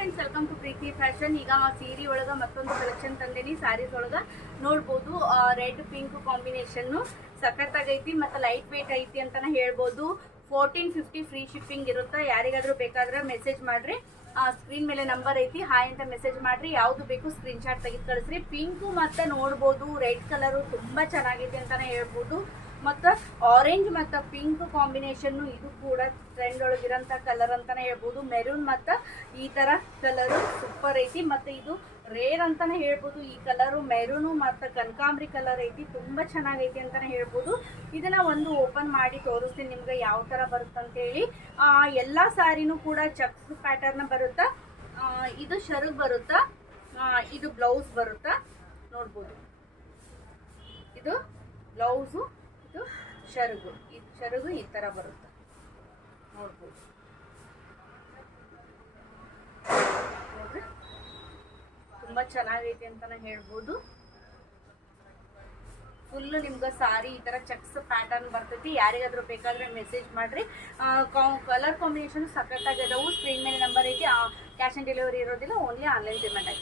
Friends, welcome to Preethi fashion. ಈಗ ಸೀರೆ ಒಳಗ ಮತ್ತೊಂದು ಕಲೆಕ್ಷನ್ ತಂದೇನಿ. ಸ್ಯಾರೀಸ್ ಒಳಗ ನೋಡ್ಬೋದು, ರೆಡ್ ಪಿಂಕ್ ಕಾಂಬಿನೇಷನ್ ಸಖತ್ತಾಗೈತಿ ಮತ್ತು ಲೈಟ್ ವೇಟ್ ಐತಿ ಅಂತಾನೆ ಹೇಳ್ಬೋದು. 1450 ಫ್ರೀ ಶಿಪ್ಪಿಂಗ್ ಇರುತ್ತೆ. ಯಾರಿಗಾದ್ರೂ ಬೇಕಾದ್ರೆ ಮೆಸೇಜ್ ಮಾಡ್ರಿ. ಸ್ಕ್ರೀನ್ ಮೇಲೆ ನಂಬರ್ ಐತಿ, ಹಾಯ್ ಅಂತ ಮೆಸೇಜ್ ಮಾಡ್ರಿ. ಯಾವ್ದು ಬೇಕು ಸ್ಕ್ರೀನ್ ಶಾಟ್ ತೆಗೆದು ಕಳಿಸ್ರಿ. ಪಿಂಕು ಮತ್ತೆ ನೋಡ್ಬೋದು, ರೆಡ್ ಕಲರು ತುಂಬಾ ಚೆನ್ನಾಗೈತಿ ಅಂತಾನೆ ಹೇಳ್ಬೋದು. ಮತ್ತು ಆರೆಂಜ್ ಮತ್ತು ಪಿಂಕ್ ಕಾಂಬಿನೇಷನ್ನು ಇದು ಕೂಡ ಟ್ರೆಂಡ್ ಒಳಗಿರೋಂಥ ಕಲರ್ ಅಂತಾನೆ ಹೇಳ್ಬೋದು. ಮೆರೂನ್ ಮತ್ತು ಈ ಥರ ಕಲರು ಸೂಪರ್ ಐತಿ. ಮತ್ತು ಇದು ರೇರ್ ಅಂತಾನೆ ಹೇಳ್ಬೋದು. ಈ ಕಲರು ಮೆರೂನು ಮತ್ತು ಕನಕಾಂಬರಿ ಕಲರ್ ಐತಿ, ತುಂಬ ಚೆನ್ನಾಗೈತಿ ಅಂತಾನೆ ಹೇಳ್ಬೋದು. ಇದನ್ನ ಒಂದು ಓಪನ್ ಮಾಡಿ ತೋರಿಸ್ತೀನಿ ನಿಮ್ಗೆ ಯಾವ ಥರ ಬರುತ್ತಂತೇಳಿ. ಎಲ್ಲ ಸ್ಯಾರಿನೂ ಕೂಡ ಚೆಕ್ಸ್ ಪ್ಯಾಟರ್ನ್ ಬರುತ್ತಾ. ಇದು ಶರ್ಗ್ ಬರುತ್ತಾ, ಇದು ಬ್ಲೌಸ್ ಬರುತ್ತಾ ನೋಡ್ಬೋದು. ಇದು ಬ್ಲೌಸು, ಇದು ಶರ್ಗು. ಇದು ಶರ್ಗು ಈ ತರ ಬರುತ್ತೆ ನೋಡ್ಬೋದು. ನೋಡ್ರಿ, ತುಂಬಾ ಚೆನ್ನಾಗೈತಿ ಅಂತಾನೆ ಹೇಳ್ಬೋದು. ಫುಲ್ ನಿಮ್ಗೆ ಸಾರಿ ಈ ತರ ಚೆಕ್ಸ್ ಪ್ಯಾಟರ್ನ್ ಬರ್ತೈತಿ. ಯಾರಿಗಾದ್ರೂ ಬೇಕಾದ್ರೆ ಮೆಸೇಜ್ ಮಾಡ್ರಿ. ಕಲರ್ ಕಾಂಬಿನೇಷನ್ ಸಖತ್ತಾಗಿದಾವು. ಸ್ಕ್ರೀನ್ ಮೇಲೆ ನಂಬರ್ ಐತಿ. ಕ್ಯಾಶ್ ಆನ್ ಡೆಲಿವರಿ ಇರೋದಿಲ್ಲ, ಓನ್ಲಿ ಆನ್ಲೈನ್ ಪೇಮೆಂಟ್ ಐತಿ.